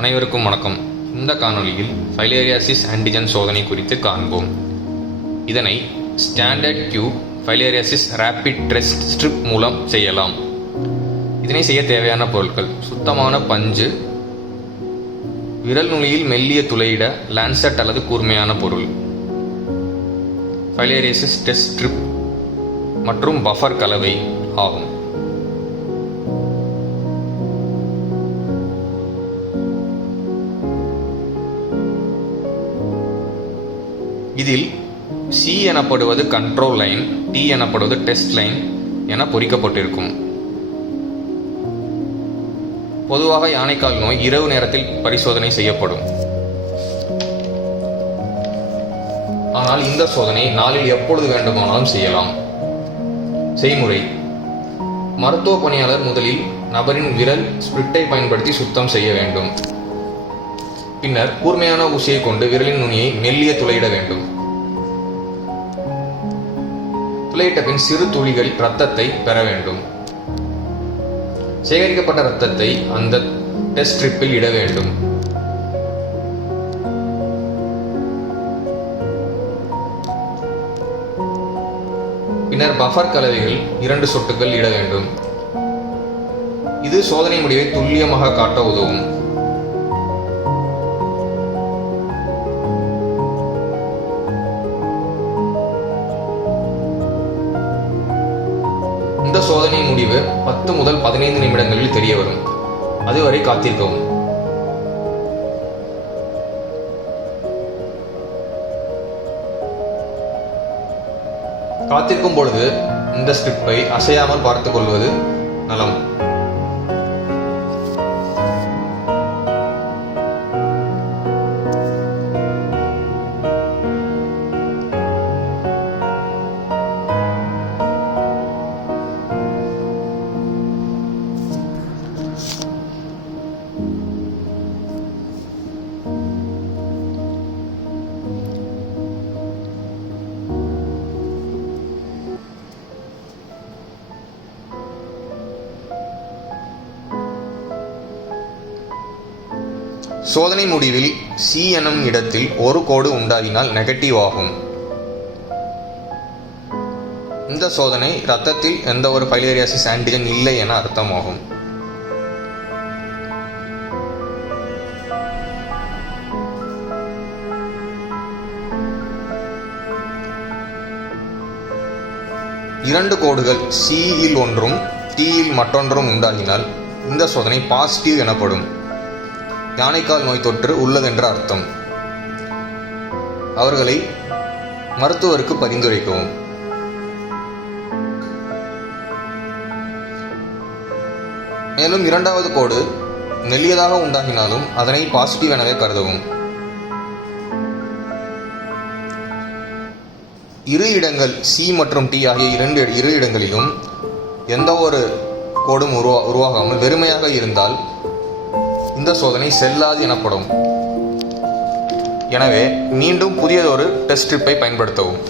அனைவருக்கும் வணக்கம். இந்த காணொளியில் ஃபைலேரியாசிஸ் ஆன்டிஜன் சோதனை குறித்து காண்போம். இதனை standard tube filariasis rapid test strip மூலம் செய்யலாம். இதனை செய்ய தேவையான பொருட்கள்: சுத்தமான பஞ்சு, விரல் நுனியில் மெல்லிய துளையிட லான்செட் அல்லது கூர்மையான பொருள், ஃபைலேரியாசிஸ் டெஸ்ட் ஸ்ட்ரிப் மற்றும் பஃபர் கலவை ஆகும். இதில் C எனப்படுவது கண்ட்ரோல் லைன், T எனப்படுவது டெஸ்ட் லைன் என பொறிக்கப்பட்டிருக்கும். பொதுவாக யானைக்கால் நோய் இரவு நேரத்தில் பரிசோதனை செய்யப்படும். ஆனால் இந்த சோதனை நாளில் எப்பொழுது வேண்டுமானாலும் செய்யலாம். செய்முறை: மருத்துவ பணியாளர் முதலில் நபரின் விரல் ஸ்பிரிட்டை பயன்படுத்தி சுத்தம் செய்ய வேண்டும். பின்னர் கூர்மையான ஊசியை கொண்டு விரலின் நுனியை மெல்லிய துளையிட வேண்டும். துளையிட்ட பின் சிறு துளிகள் இரத்தத்தை பெற வேண்டும். சேகரிக்கப்பட்ட இரத்தத்தை அந்த டெஸ்ட் ஸ்ட்ரிப்பில் இட வேண்டும். பின்னர் பஃபர் கலவைகள் 2 சொட்டுகள் இட வேண்டும். இது சோதனை முடிவை துல்லியமாக காட்ட உதவும். இந்த சோதனை முடிவு 10 முதல் 15 நிமிடங்களில் தெரிய வரும். அதுவரை காத்திருக்கவும். காத்திருக்கும் பொழுது இந்த ஸ்ட்ரிப்பை அசையாமல் பார்த்துக் கொள்வது நலம். சோதனை முடிவில் C எனும் இடத்தில் ஒரு கோடு உண்டாகினால் நெகட்டிவ் ஆகும். இந்த சோதனை இரத்தத்தில் எந்த ஒரு ஃபைலேரியாசிஸ் ஆன்டிஜன் இல்லை என அர்த்தமாகும். இரண்டு கோடுகள் C இல் ஒன்றும் T இல் மற்றொன்றும் உண்டாகினால் இந்த சோதனை பாசிட்டிவ் எனப்படும். யானைக்கால் நோய் தொற்று உள்ளதென்ற அர்த்தம். அவர்களை மருத்துவருக்கு பரிந்துரைக்கவும். மேலும் இரண்டாவது கோடு மெல்லியதாக உண்டாகினாலும் அதனை பாசிட்டிவ் எனவே கருதவும். இரு இடங்கள் C மற்றும் T ஆகிய இரு இடங்களிலும் எந்த ஒரு கோடும் உருவாகாமல் வெறுமையாக இருந்தால் இந்த சோதனை செல்லாது எனப்படும். எனவே மீண்டும் புதியதொரு டெஸ்ட் ஸ்ட்ரிப்பை பயன்படுத்தவும்.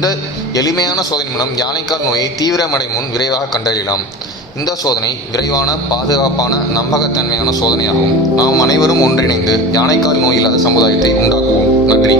இந்த எளிமையான சோதனை மூலம் யானைக்கால் நோயை தீவிரமடையும் முன் விரைவாக கண்டறியலாம். இந்த சோதனை விரைவான, பாதுகாப்பான, நம்பகத்தன்மையான சோதனையாகும். நாம் அனைவரும் ஒன்றிணைந்து யானைக்கால் நோய் இல்லாத சமுதாயத்தை உண்டாக்குவோம். நன்றி.